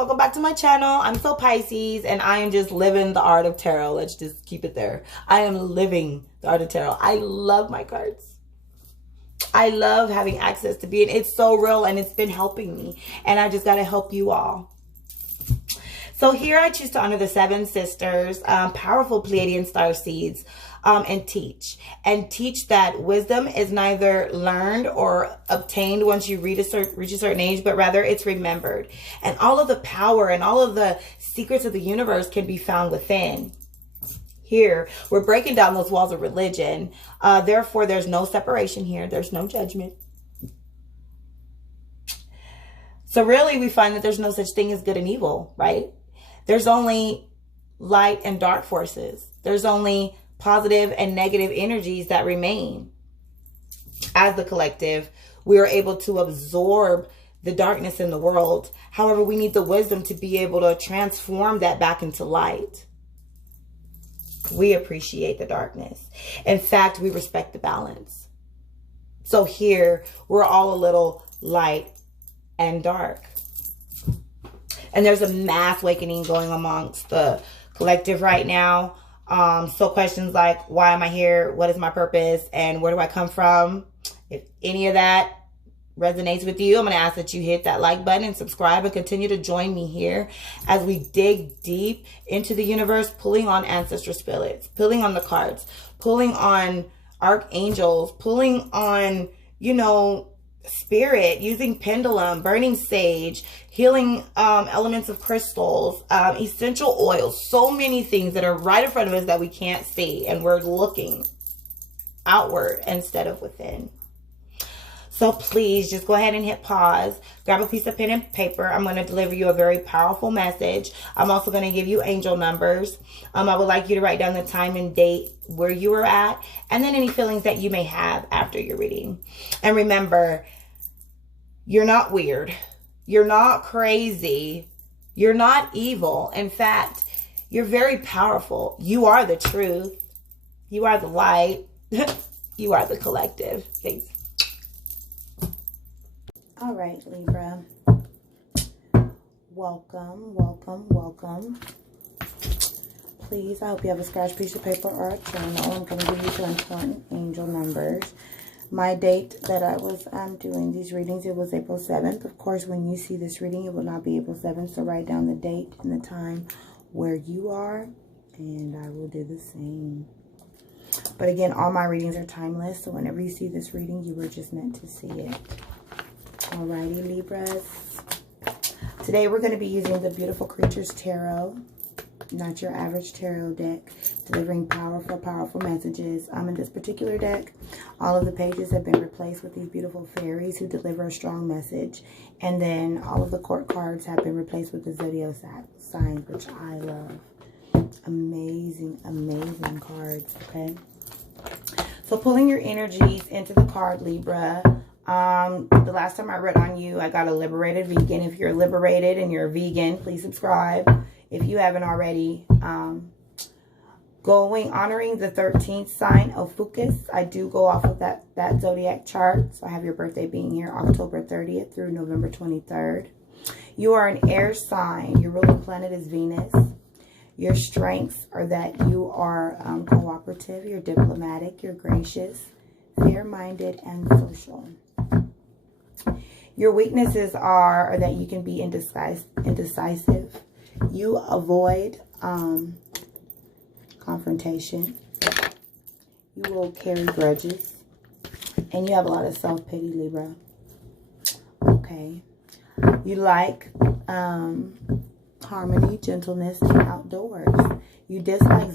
welcome back to my channel. I'm so Pisces and I am just living the art of tarot. Let's just keep it there. I am living the art of tarot. I love my cards. I love having access to being. It's so real and it's been helping me. And I just got to help you all. So here I choose to honor the 7 sisters, powerful Pleiadian star seeds, and teach that wisdom is neither learned or obtained once you reach a certain age, but rather it's remembered. And all of the power and all of the secrets of the universe can be found within. Here, we're breaking down those walls of religion. Therefore, there's no separation here. There's no judgment. So really, we find that there's no such thing as good and evil, right? There's only light and dark forces. There's only positive and negative energies that remain. As the collective, we are able to absorb the darkness in the world. However, we need the wisdom to be able to transform that back into light. We appreciate the darkness. In fact, we respect the balance. So here, we're all a little light and dark. And there's a mass awakening going amongst the collective right now. So questions like, why am I here? What is my purpose? And where do I come from? If any of that resonates with you, I'm going to ask that you hit that like button and subscribe and continue to join me here as we dig deep into the universe, pulling on ancestor spirits, pulling on the cards, pulling on archangels, pulling on, you know, spirit, using pendulum, burning sage, healing elements of crystals, essential oils, so many things that are right in front of us that we can't see, and we're looking outward instead of within. So please just go ahead and hit pause, grab a piece of pen and paper. I'm going to deliver you a very powerful message. I'm also going to give you angel numbers. I would like you to write down the time and date where you were at, and then any feelings that you may have after your reading. And remember, you're not weird. You're not crazy. You're not evil. In fact, you're very powerful. You are the truth. You are the light. You are the collective. Thanks. All right, Libra. Welcome, welcome, welcome. Please, I hope you have a scratch piece of paper or a journal. I'm going to give you some important angel numbers. My date that I was doing these readings, it was April 7th. Of course, when you see this reading, it will not be April 7th. So write down the date and the time where you are, and I will do the same. But again, all my readings are timeless. So whenever you see this reading, you were just meant to see it. Alrighty, Libras. Today we're going to be using the Beautiful Creatures Tarot. Not your average tarot deck, delivering powerful, powerful messages. In this particular deck, all of the pages have been replaced with these beautiful fairies who deliver a strong message. And then all of the court cards have been replaced with the zodiac signs, which I love. Amazing, amazing cards, okay? So pulling your energies into the card, Libra. The last time I read on you, I got a liberated vegan. If you're liberated and you're a vegan, please subscribe. If you haven't already, honoring the 13th sign of Fucus. I do go off of that zodiac chart. So I have your birthday being here October 30th through November 23rd. You are an air sign. Your ruling planet is Venus. Your strengths are that you are cooperative, you're diplomatic, you're gracious, fair-minded, and social. Your weaknesses are that you can be indecisive. You avoid confrontation. You will carry grudges. And you have a lot of self-pity, Libra. Okay. You like harmony, gentleness, and outdoors. You dislike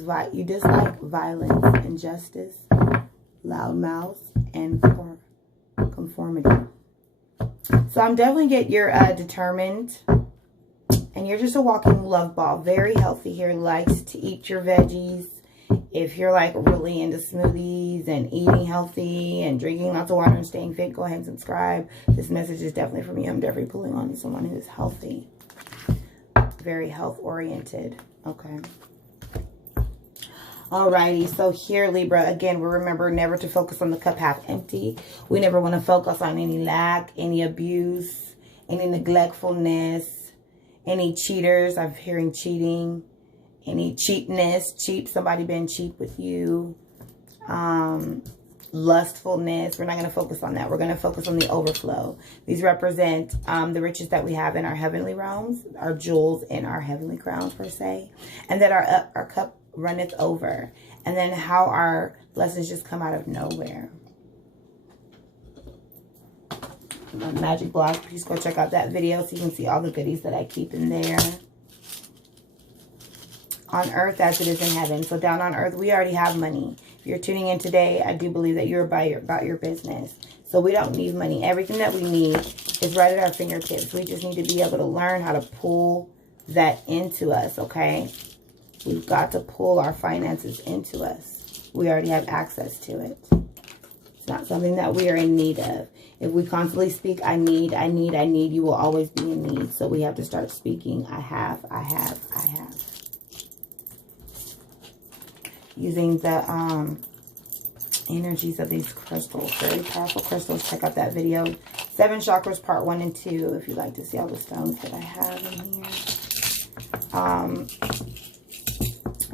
violence, injustice, loud mouths, and conformity. So I'm definitely getting you're determined. And you're just a walking love ball. Very healthy here. Likes to eat your veggies. If you're like really into smoothies and eating healthy and drinking lots of water and staying fit, go ahead and subscribe. This message is definitely for me. I'm definitely pulling on someone who is healthy. Very health oriented. Okay. Alrighty. So here, Libra, again, we remember never to focus on the cup half empty. We never want to focus on any lack, any abuse, any neglectfulness, Any cheaters, I'm hearing cheating. Any cheapness, somebody been cheap with you. Lustfulness, we're not going to focus on that. We're going to focus on the overflow. These represent the riches that we have in our heavenly realms, our jewels in our heavenly crowns per se, and that our cup runneth over. And then how our blessings just come out of nowhere. My magic block, please go check out that video so you can see all the goodies that I keep in there. On earth as it is in heaven. So down on earth, we already have money. If you're tuning in today, I do believe that you're about your business. So we don't need money. Everything that we need is right at our fingertips. We just need to be able to learn how to pull that into us, okay? We've got to pull our finances into us. We already have access to it. It's not something that we are in need of. If we constantly speak, I need, you will always be in need. So we have to start speaking, I have. Using the energies of these crystals. Very powerful crystals. Check out that video. 7 chakras, part 1 and 2, if you'd like to see all the stones that I have in here.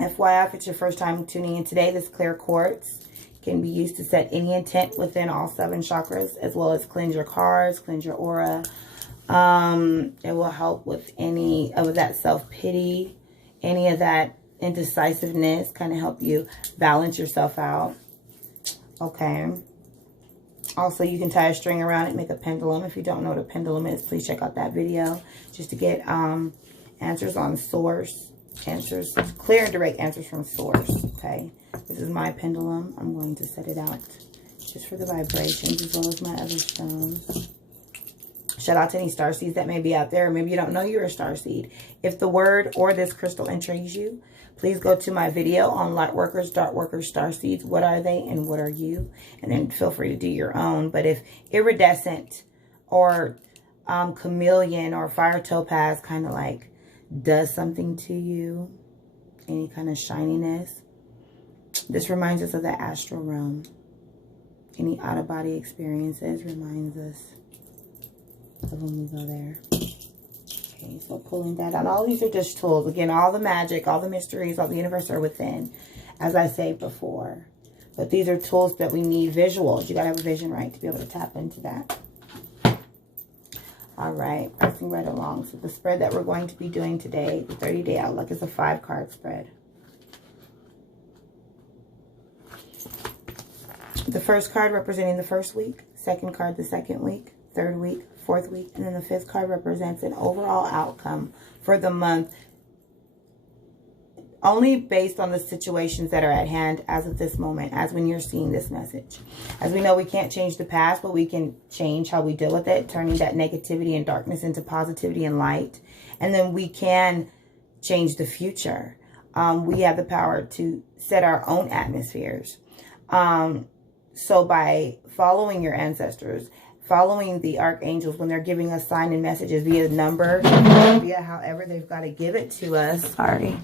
FYI, if it's your first time tuning in today, this clear quartz can be used to set any intent within all 7 chakras, as well as cleanse your cards, cleanse your aura. It will help with any of that self-pity, any of that indecisiveness, kind of help you balance yourself out. Okay. Also, you can tie a string around it, make a pendulum. If you don't know what a pendulum is, please check out that video just to get answers on source. Answers, clear and direct answers from source. Okay. This is my pendulum. I'm going to set it out just for the vibrations as well as my other stones. Shout out to any starseeds that may be out there. Maybe you don't know you're a starseed. If the word or this crystal intrigues you, please go to my video on Lightworkers, Darkworkers, Starseeds. What are they and what are you? And then feel free to do your own. But if iridescent or chameleon or fire topaz kind of like does something to you, any kind of shininess, this reminds us of the astral realm. Any out-of-body experiences reminds us of when we go there. Okay, so pulling that out. All these are just tools. Again, all the magic, all the mysteries, all the universe are within, as I said before. But these are tools that we need, visuals. You got to have a vision, right, to be able to tap into that. All right, pressing right along. So the spread that we're going to be doing today, the 30-day outlook, is a 5-card spread. The first card representing the first week, second card the second week, third week, fourth week, and then the 5th card represents an overall outcome for the month, only based on the situations that are at hand as of this moment, as when you're seeing this message. As we know, we can't change the past, but we can change how we deal with it, turning that negativity and darkness into positivity and light. And then we can change the future. We have the power to set our own atmospheres. So by following your ancestors, following the archangels when they're giving us sign and messages via number, via however they've got to give it to us. Sorry.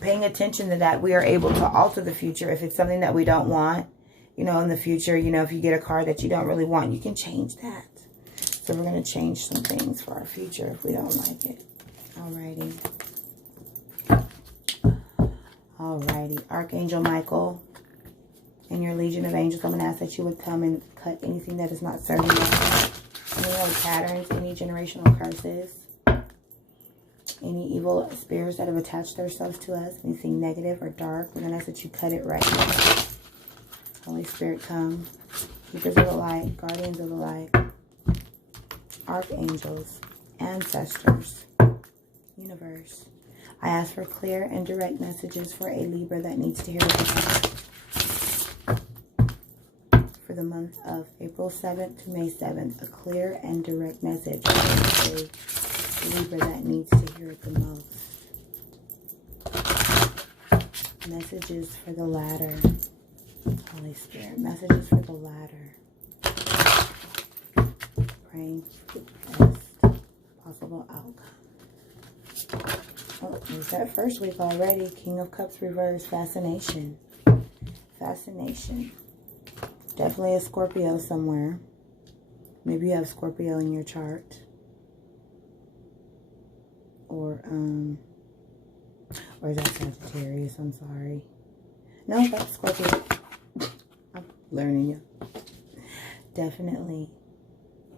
Paying attention to that, we are able to alter the future. If it's something that we don't want, you know, in the future, you know, if you get a car that you don't really want, you can change that. So we're going to change some things for our future if we don't like it. Alrighty. Alrighty. Archangel Michael and your legion of angels, I'm going to ask that you would come and cut anything that is not serving us. Any old patterns, any generational curses, any evil spirits that have attached themselves to us, anything negative or dark, we're going to ask that you cut it right now. Holy Spirit, come. Keepers of the light, guardians of the light, archangels, ancestors, universe. I ask for clear and direct messages for a Libra that needs to hear it. For the month of April 7th to May 7th, a clear and direct message for a Libra that needs to hear it the most. Messages for the ladder. Holy Spirit, messages for the ladder. Praying for the best possible outcome. Oh, there's that first week already. King of Cups reverse, fascination. Fascination. Definitely a Scorpio somewhere. Maybe you have Scorpio in your chart. or is that Sagittarius? I'm sorry. No, that's Scorpio. I'm learning you. Definitely.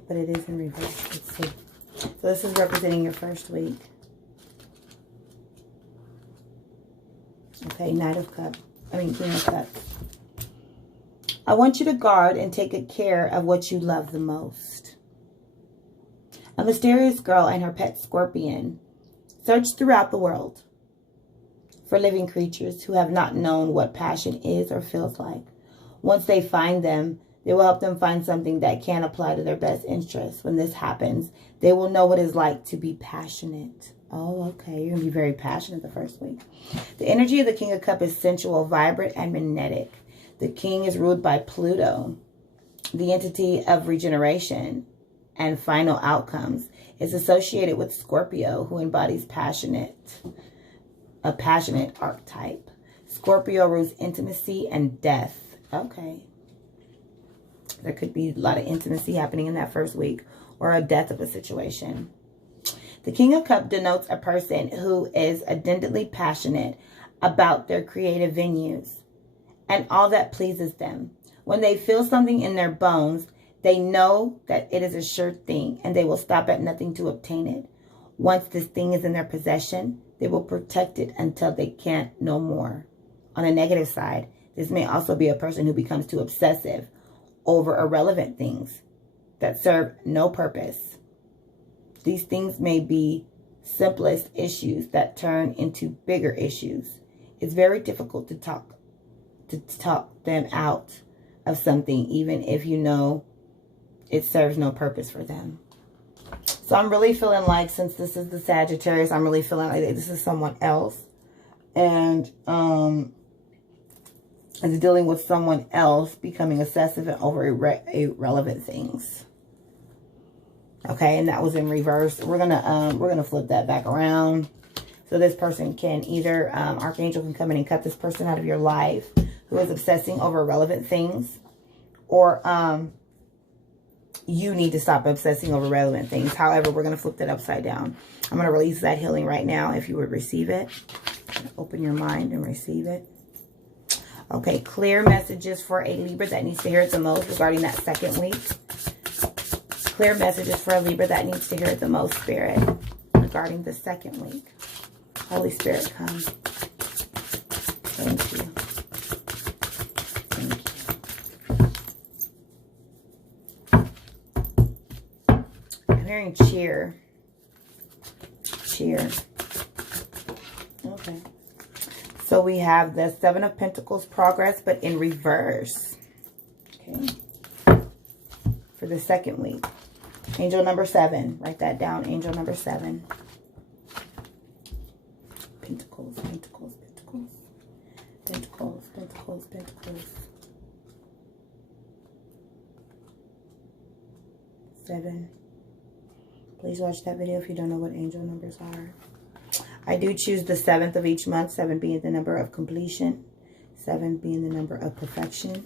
But it is in reverse. Let's see. So this is representing your first week. Okay, King of Cups. I want you to guard and take good care of what you love the most. A mysterious girl and her pet scorpion search throughout the world for living creatures who have not known what passion is or feels like. Once they find them, they will help them find something that can apply to their best interests. When this happens, they will know what it's like to be passionate. Oh, okay. You're going to be very passionate the first week. The energy of the King of Cups is sensual, vibrant, and magnetic. The King is ruled by Pluto, the entity of regeneration and final outcomes. Is associated with Scorpio, who embodies a passionate archetype. Scorpio rules intimacy and death. Okay. There could be a lot of intimacy happening in that first week, or a death of a situation. The King of Cups denotes a person who is ardently passionate about their creative venues and all that pleases them. When they feel something in their bones, they know that it is a sure thing, and they will stop at nothing to obtain it. Once this thing is in their possession, they will protect it until they can't no more. On a negative side, this may also be a person who becomes too obsessive over irrelevant things that serve no purpose. These things may be simplest issues that turn into bigger issues. It's very difficult to talk them out of something, even if you know it serves no purpose for them. So I'm really feeling like, since this is the Sagittarius, I'm really feeling like this is someone else. And is dealing with someone else becoming obsessive and over irrelevant things. Okay, and that was in reverse. We're gonna flip that back around. So this person can either, Archangel can come in and cut this person out of your life who is obsessing over irrelevant things, or you need to stop obsessing over relevant things. However, we're going to flip that upside down. I'm going to release that healing right now if you would receive it. Open your mind and receive it. Okay, clear messages for a Libra that needs to hear it the most regarding that second week. Clear messages for a Libra that needs to hear it the most, Spirit, regarding the second week. Holy Spirit, come. Thank you. Thank you. I'm hearing cheer. Cheer. Okay. So we have the Seven of Pentacles, progress, but in reverse. Okay. For the second week. Angel number 7. Write that down. Angel number 7. Pentacles, pentacles, pentacles. Pentacles, pentacles, pentacles. 7. Please watch that video if you don't know what angel numbers are. I do choose the 7th of each month, 7 being the number of completion, 7 being the number of perfection,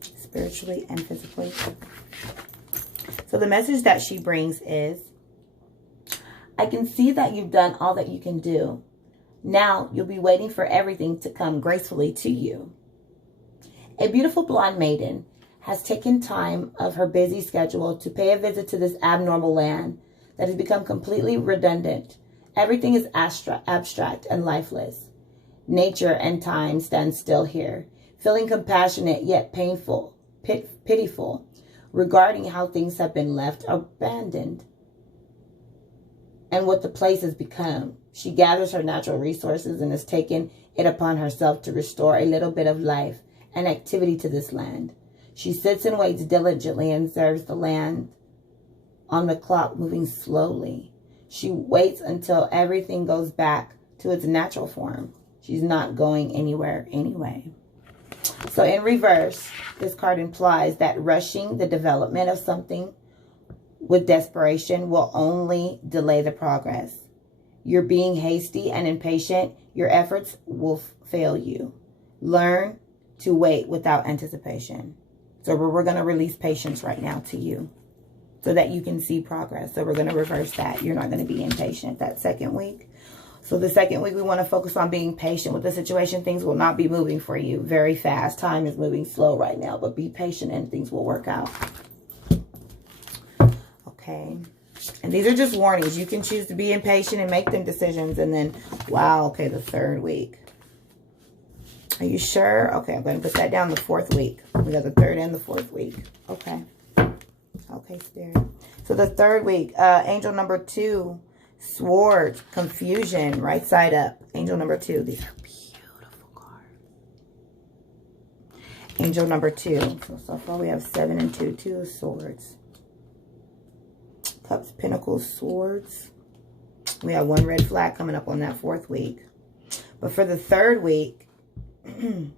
spiritually and physically. So the message that she brings is, I can see that you've done all that you can do. Now you'll be waiting for everything to come gracefully to you. A beautiful blonde maiden has taken time of her busy schedule to pay a visit to this abnormal land that has become completely redundant. Everything is abstract and lifeless. Nature and time stand still here, feeling compassionate yet painful, pitiful, regarding how things have been left abandoned and what the place has become. She gathers her natural resources and has taken it upon herself to restore a little bit of life and activity to this land. She sits and waits diligently and observes the land on the clock moving slowly. She waits until everything goes back to its natural form. She's not going anywhere anyway. So in reverse, this card implies that rushing the development of something with desperation will only delay the progress. You're being hasty and impatient. Your efforts will fail you. Learn to wait without anticipation. So we're going to release patience right now to you so that you can see progress. So we're going to reverse that. You're not going to be impatient that second week. So the second week, we want to focus on being patient with the situation. Things will not be moving for you very fast. Time is moving slow right now, but be patient and things will work out. Okay. And these are just warnings. You can choose to be impatient and make them decisions. And then, wow, okay, the third week. Are you sure? Okay, I'm going to put that down the fourth week. We got the third and the fourth week. Okay. Okay, Spirit. So the third week, angel number 2, swords, confusion, right side up. Angel number 2. These are beautiful cards. Angel number 2. So far we have 7 and 2. 2 of swords. Cups, pentacles, swords. We have 1 red flag coming up on that fourth week. But for the third week, the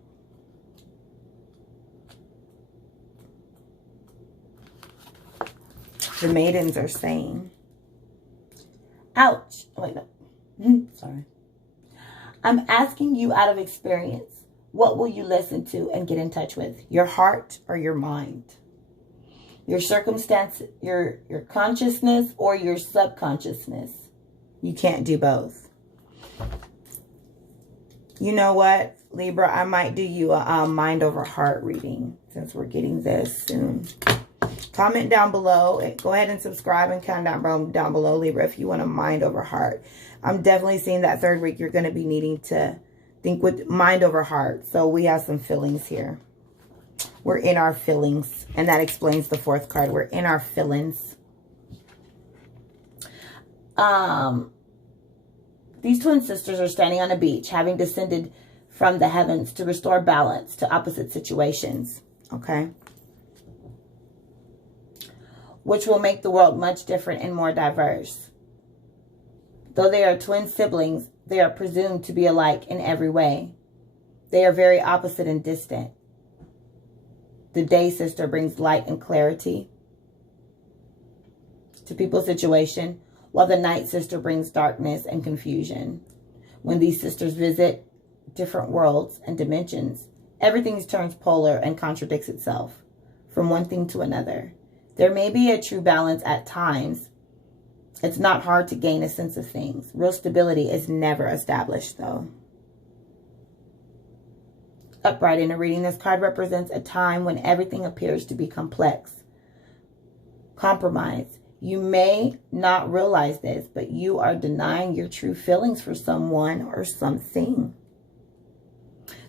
maidens are saying, ouch. Wait, no. Sorry. I'm asking you out of experience, what will you listen to and get in touch with? Your heart or your mind? Your circumstance, your consciousness or your subconsciousness? You can't do both. You know what, Libra? I might do you a mind over heart reading since we're getting this soon. Comment down below. Go ahead and subscribe and comment down below, Libra, if you want a mind over heart. I'm definitely seeing that third week you're going to be needing to think with mind over heart. So we have some feelings here. We're in our feelings. And that explains the fourth card. We're in our feelings. These twin sisters are standing on a beach, having descended from the heavens to restore balance to opposite situations. Okay? Which will make the world much different and more diverse. Though they are twin siblings, they are presumed to be alike in every way. They are very opposite and distant. The day sister brings light and clarity to people's situation, while the night sister brings darkness and confusion. When these sisters visit different worlds and dimensions, everything turns polar and contradicts itself from one thing to another. There may be a true balance at times. It's not hard to gain a sense of things. Real stability is never established, though. Upright in a reading, this card represents a time when everything appears to be complex. Compromise. You may not realize this, but you are denying your true feelings for someone or something.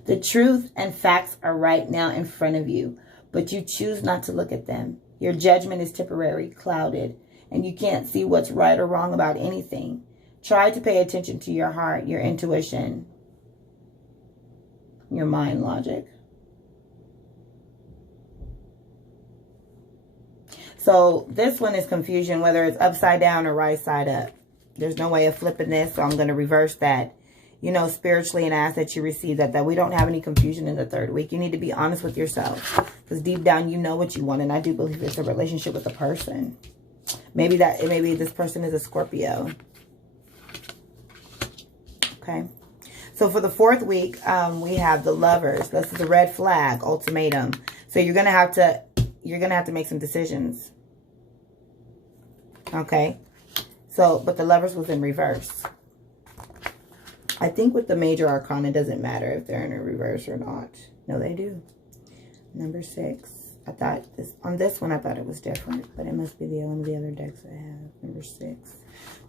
The truth and facts are right now in front of you, but you choose not to look at them. Your judgment is temporary, clouded, and you can't see what's right or wrong about anything. Try to pay attention to your heart, your intuition, your mind logic. So this one is confusion, whether it's upside down or right side up. There's no way of flipping this, so I'm going to reverse that. You know, spiritually, and ask that you receive that we don't have any confusion in the third week. You need to be honest with yourself, because deep down you know what you want, and I do believe it's a relationship with a person. Maybe this person is a Scorpio. Okay. So for the fourth week, we have the Lovers. This is a red flag, ultimatum. So you're gonna have to make some decisions. Okay. So, but the Lovers was in reverse. I think with the major arcana, it doesn't matter if they're in a reverse or not. No, they do. Number 6. I thought on this one, I thought it was different, but it must be one of the other decks I have. Number 6,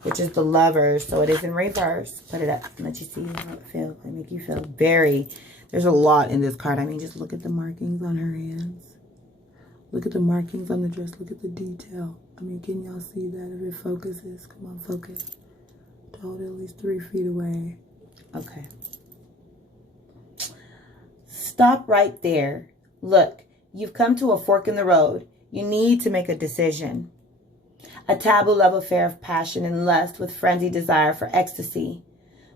which is the Lovers. So it is in reverse. Put it up and let you see how it feels. I make you feel very, there's a lot in this card. I mean, just look at the markings on her hands. Look at the markings on the dress. Look at the detail. I mean, can y'all see that if it focuses? Come on, focus. Hold it at least 3 feet away. Okay. Stop right there. Look, you've come to a fork in the road. You need to make a decision. A taboo love affair of passion and lust with frenzied desire for ecstasy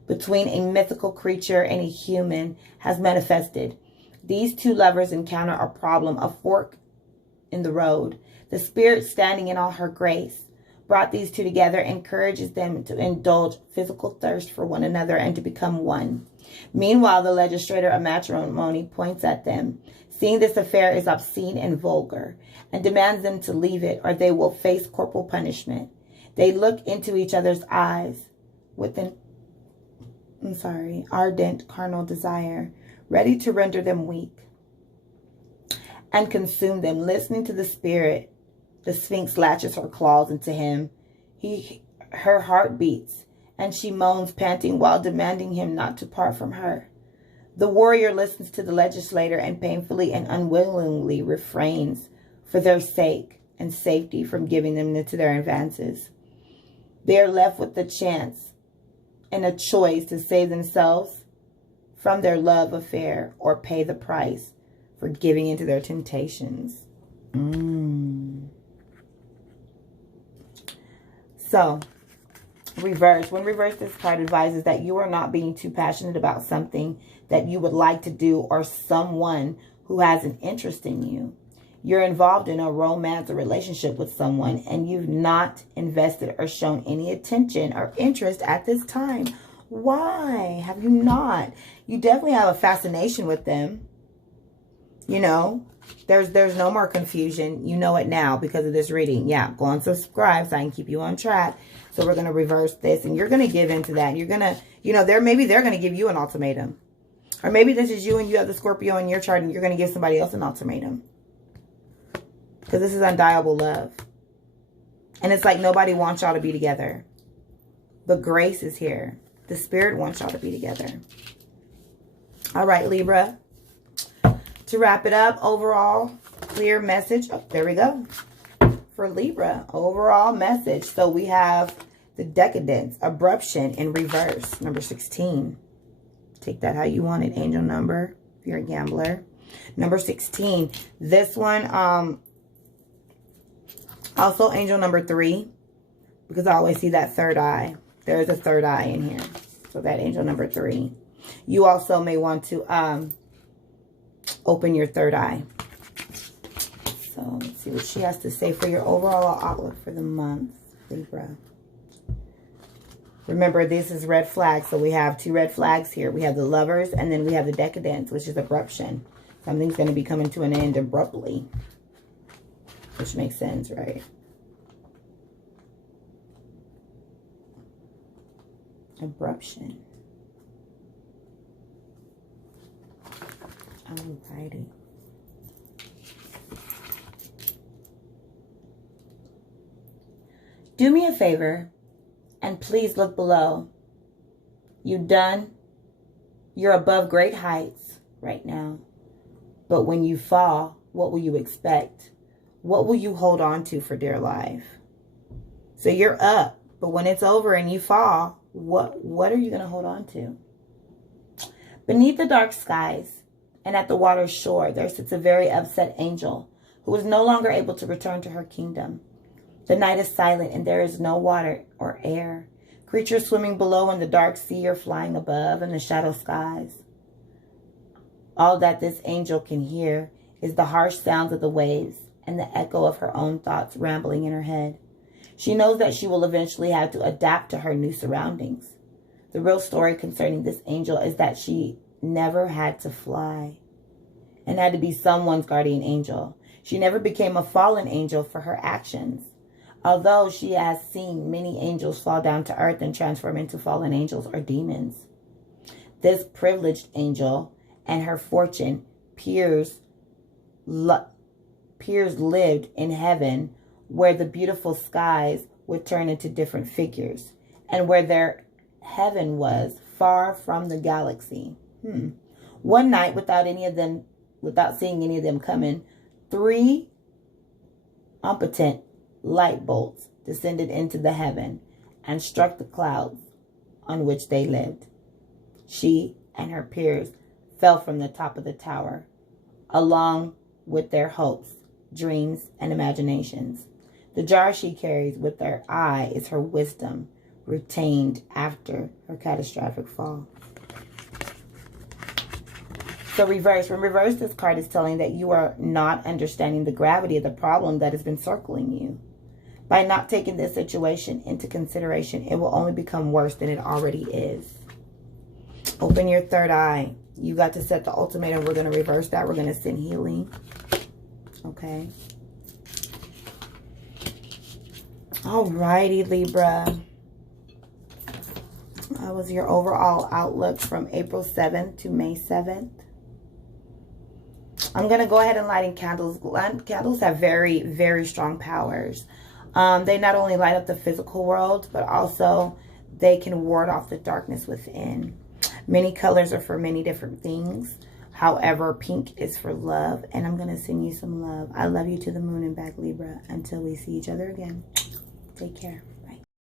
between a mythical creature and a human has manifested. These two lovers encounter a problem, a fork in the road. The spirit, standing in all her grace, brought these two together, encourages them to indulge physical thirst for one another and to become one. Meanwhile, the legislator of matrimony points at them, seeing this affair is obscene and vulgar, and demands them to leave it or they will face corporal punishment. They look into each other's eyes with an ardent carnal desire, ready to render them weak and consume them. Listening to the spirit, the Sphinx latches her claws into him. Her heart beats, and she moans, panting, while demanding him not to part from her. The warrior listens to the legislator and painfully and unwillingly refrains for their sake and safety from giving them into their advances. They are left with the chance and a choice to save themselves from their love affair or pay the price for giving into their temptations. So, reverse. When reversed, this card advises that you are not being too passionate about something that you would like to do or someone who has an interest in you. You're involved in a romance or relationship with someone and you've not invested or shown any attention or interest at this time. Why have you not? You definitely have a fascination with them. You know, there's no more confusion. You know it now because of this reading. Yeah, go and subscribe so I can keep you on track. So we're going to reverse this and you're going to give into that. You're going to, you know, maybe they're going to give you an ultimatum. Or maybe this is you and you have the Scorpio in your chart and you're going to give somebody else an ultimatum. Because this is undeniable love. And it's like nobody wants y'all to be together. But grace is here. The spirit wants y'all to be together. All right, Libra. To wrap it up, overall clear message. Oh, there we go. For Libra, overall message. So we have the decadence, abruption in reverse, number 16. Take that how you want it, angel number, if you're a gambler. Number 16. This one, also angel number 3, because I always see that third eye. There is a third eye in here. So that angel number 3. You also may want to open your third eye. So let's see what she has to say for your overall outlook for the month, Libra. Remember, this is red flags. So we have 2 red flags here. We have the lovers and then we have the decadence, which is abruption. Something's going to be coming to an end abruptly. Which makes sense, right? Abruption. Alrighty. Do me a favor and please look below. You done? You're above great heights right now. But when you fall, what will you expect? What will you hold on to for dear life? So you're up, but when it's over and you fall, what are you going to hold on to? Beneath the dark skies and at the water's shore, there sits a very upset angel who is no longer able to return to her kingdom. The night is silent and there is no water or air. Creatures swimming below in the dark sea or flying above in the shadow skies. All that this angel can hear is the harsh sounds of the waves and the echo of her own thoughts rambling in her head. She knows that she will eventually have to adapt to her new surroundings. The real story concerning this angel is that she never had to fly and had to be someone's guardian angel. She never became a fallen angel for her actions, although she has seen many angels fall down to earth and transform into fallen angels or demons. This privileged angel and her fortune peers lived in heaven, where the beautiful skies would turn into different figures, and where their heaven was far from the galaxy. One night, without seeing any of them coming, 3 impotent light bolts descended into the heaven and struck the clouds on which they lived. She and her peers fell from the top of the tower, along with their hopes, dreams, and imaginations. The jar she carries with her eye is her wisdom, retained after her catastrophic fall. So reverse. When reverse, this card is telling that you are not understanding the gravity of the problem that has been circling you. By not taking this situation into consideration, it will only become worse than it already is. Open your third eye. You got to set the ultimatum. We're going to reverse that. We're going to send healing. Okay. Alrighty, Libra. That was your overall outlook from April 7th to May 7th. I'm going to go ahead and light candles. Candles have very, very strong powers. They not only light up the physical world, but also they can ward off the darkness within. Many colors are for many different things. However, pink is for love. And I'm going to send you some love. I love you to the moon and back, Libra. Until we see each other again. Take care.